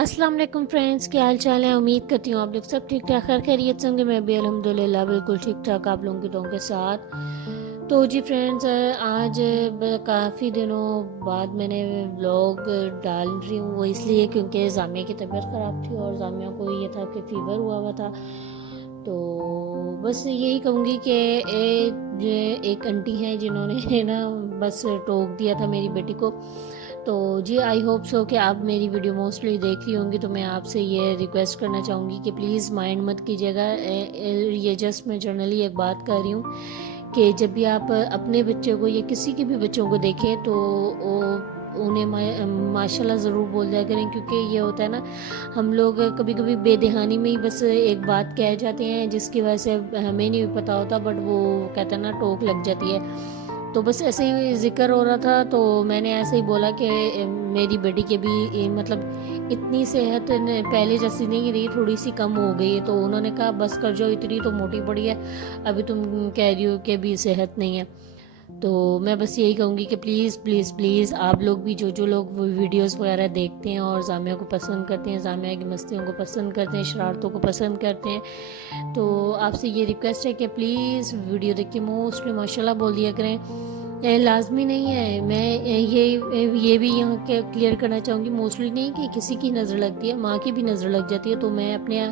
अस्सलाम वालेकुम फ्रेंड्स, क्या हाल चाल है। उम्मीद करती हूँ आप लोग सब ठीक ठाक खैर खैरियत से होंगे। मैं भी अल्हम्दुलिल्लाह बिल्कुल ठीक ठाक आप लोगों की दुआओं के साथ। तो जी फ्रेंड्स, आज काफ़ी दिनों बाद मैंने व्लॉग डाल रही हूँ। वो इसलिए क्योंकि जामिया की तबीयत ख़राब थी और जामिया को ये था कि फ़ीवर हुआ था। तो बस यही कहूँगी कि एक आंटी हैं जिन्होंने ना बस टोक दिया था मेरी बेटी को। तो जी आई होप सो कि आप मेरी वीडियो मोस्टली देख रही होंगी। तो मैं आपसे ये रिक्वेस्ट करना चाहूँगी कि प्लीज़ माइंड मत कीजिएगा। ये जस्ट मैं जनरली एक बात कर रही हूँ कि जब भी आप अपने बच्चे को या किसी के भी बच्चों को देखें तो उन्हें माशाल्लाह ज़रूर बोल दिया करें, क्योंकि ये होता है ना, हम लोग कभी कभी बेदहानी में ही बस एक बात कह जाते हैं जिसकी वजह से हमें नहीं पता होता, बट वो कहते हैं ना टोक लग जाती है। तो बस ऐसे ही जिक्र हो रहा था तो मैंने ऐसे ही बोला कि मेरी बेटी के भी मतलब इतनी सेहत पहले जैसी नहीं रही, थोड़ी सी कम हो गई है। तो उन्होंने कहा बस कर जाओ, इतनी तो मोटी पड़ी है, अभी तुम कह रही हो कि भी सेहत नहीं है। तो मैं बस यही कहूँगी कि प्लीज़ प्लीज़ प्लीज़ आप लोग भी, जो लोग वीडियोस वगैरह देखते हैं और जामिया को पसंद करते हैं, जामिया की मस्तियों को पसंद करते हैं, शरारतों को पसंद करते हैं, तो आपसे ये रिक्वेस्ट है कि प्लीज़ वीडियो देख के मोस्टली माशाल्लाह बोल दिया करें। लाजमी नहीं है, मैं ये भी यहाँ के क्लियर करना चाहूँगी, मोस्टली नहीं कि किसी की नज़र लगती है, माँ की भी नज़र लग जाती है। तो मैं अपने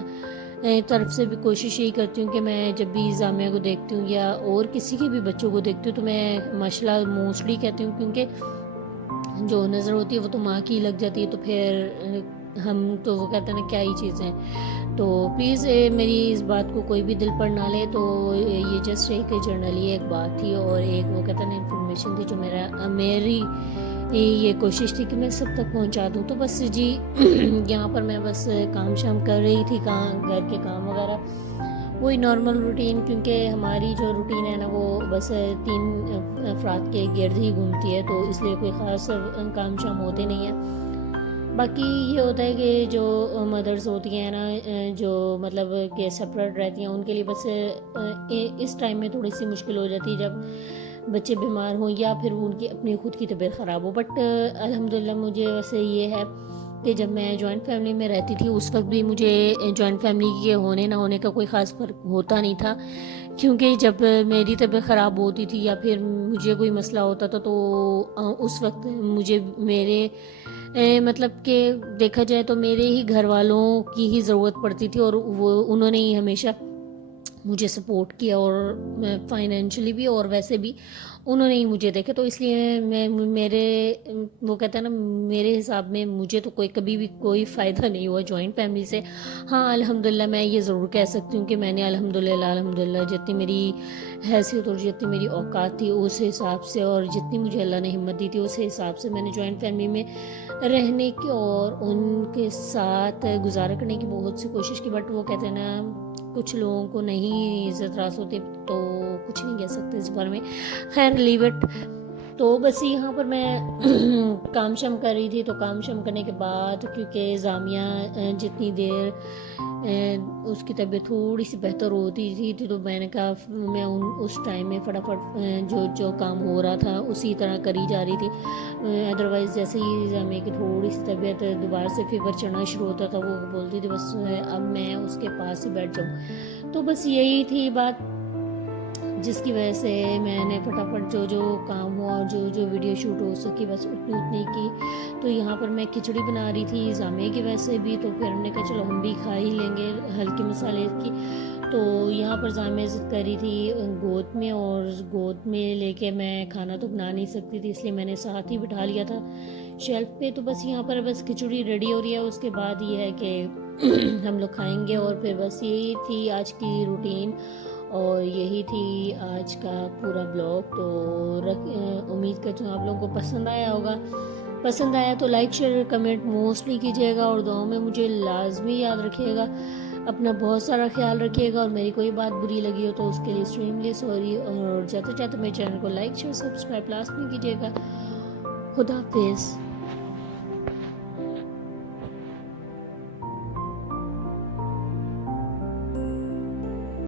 तरफ से भी कोशिश यही करती हूँ कि मैं जब भी जामिया को देखती हूँ या और किसी के भी बच्चों को देखती हूँ तो मैं माशाल्लाह मोस्टली कहती हूँ, क्योंकि जो नज़र होती है वो तो माँ की लग जाती है। तो फिर हम तो वो कहते हैं ना क्या ही चीज़ें। तो प्लीज़ मेरी इस बात को कोई भी दिल पर ना ले। तो ये जस्ट एक जर्नली एक बात थी और एक वो कहते हैं ना इन्फॉर्मेशन थी जो मेरी ये कोशिश थी कि मैं सब तक पहुंचा दूं। तो बस जी यहाँ पर मैं बस काम शाम कर रही थी, घर के काम वगैरह, वही नॉर्मल रूटीन, क्योंकि हमारी जो रूटीन है ना वो बस 3 अफराद के गिर्द ही घूमती है, तो इसलिए कोई ख़ास काम शाम होते नहीं है। बाकी ये होता है कि जो मदर्स होती हैं ना, जो मतलब कि सेपरेट रहती हैं, उनके लिए बस इस टाइम में थोड़ी सी मुश्किल हो जाती है जब बच्चे बीमार हों या फिर उनकी अपनी खुद की तबीयत ख़राब हो। बट अल्हम्दुलिल्लाह मुझे वैसे ये है कि जब मैं जॉइंट फैमिली में रहती थी उस वक्त भी मुझे जॉइंट फैमिली के होने ना होने का कोई ख़ास फ़र्क होता नहीं था, क्योंकि जब मेरी तबीयत ख़राब होती थी या फिर मुझे कोई मसला होता था तो उस वक्त मुझे मेरे मतलब कि देखा जाए तो मेरे ही घर वालों की ही ज़रूरत पड़ती थी, और वो उन्होंने ही हमेशा मुझे सपोर्ट किया, और मैं फाइनेंशियली भी और वैसे भी उन्होंने ही मुझे देखा। तो इसलिए मैं मेरे वो कहते हैं ना, मेरे हिसाब में मुझे तो कोई कभी भी कोई फ़ायदा नहीं हुआ जॉइंट फैमिली से। हाँ अल्हम्दुलिल्लाह मैं ये ज़रूर कह सकती हूँ कि मैंने अल्हम्दुलिल्लाह जितनी मेरी हैसियत और जितनी मेरी औकात थी उस हिसाब से, और जितनी मुझे अल्लाह ने हिम्मत दी थी उस हिसाब से मैंने जॉइंट फैमिली में रहने की और उनके साथ गुजारा करने की बहुत सी कोशिश की। बट वो कहते हैं ना, कुछ लोगों को नहीं इज्जत रास होती, तो कुछ नहीं कह सकते इस बारे में। खैर लीव इट। तो बस यहाँ पर मैं काम शाम कर रही थी। तो काम शाम करने के बाद क्योंकि जामिया जितनी देर उसकी तबीयत थोड़ी सी बेहतर होती थी तो मैंने कहा मैं उस टाइम में फटाफट जो काम हो रहा था उसी तरह करी जा रही थी। अदरवाइज़ जैसे ही जामिया की थोड़ी सी तबीयत दोबारा से फीवर चढ़ना शुरू होता था वो बोलती थी बस अब मैं उसके पास ही बैठ जाऊँ। तो बस यही थी बात जिसकी वजह से मैंने फटाफट जो काम हुआ और जो वीडियो शूट हो सकी बस उतनी की। तो यहाँ पर मैं खिचड़ी बना रही थी जामिया की वजह से भी, तो फिर हमने कहा चलो हम भी खा ही लेंगे हल्के मसाले की। तो यहाँ पर जामिया ज़िद कर रही थी गोद में, और गोद में लेके मैं खाना तो बना नहीं सकती थी, इसलिए मैंने साथ ही बिठा लिया था शेल्फ पे। तो बस यहाँ पर बस खिचड़ी रेडी हो रही है, उसके बाद ये है कि हम लोग खाएंगे। और फिर बस यही थी आज की रूटीन और यही थी आज का पूरा ब्लॉग। तो उम्मीद करती हूँ आप लोगों को पसंद आया होगा। पसंद आया तो लाइक शेयर कमेंट मोस्टली कीजिएगा, और दुआओं में मुझे लाजमी याद रखिएगा। अपना बहुत सारा ख्याल रखिएगा, और मेरी कोई बात बुरी लगी हो तो उसके लिए एक्सट्रीमली सॉरी। और जाते जाते मेरे चैनल को लाइक शेयर सब्सक्राइब लाजमी कीजिएगा। खुदा हाफिज़।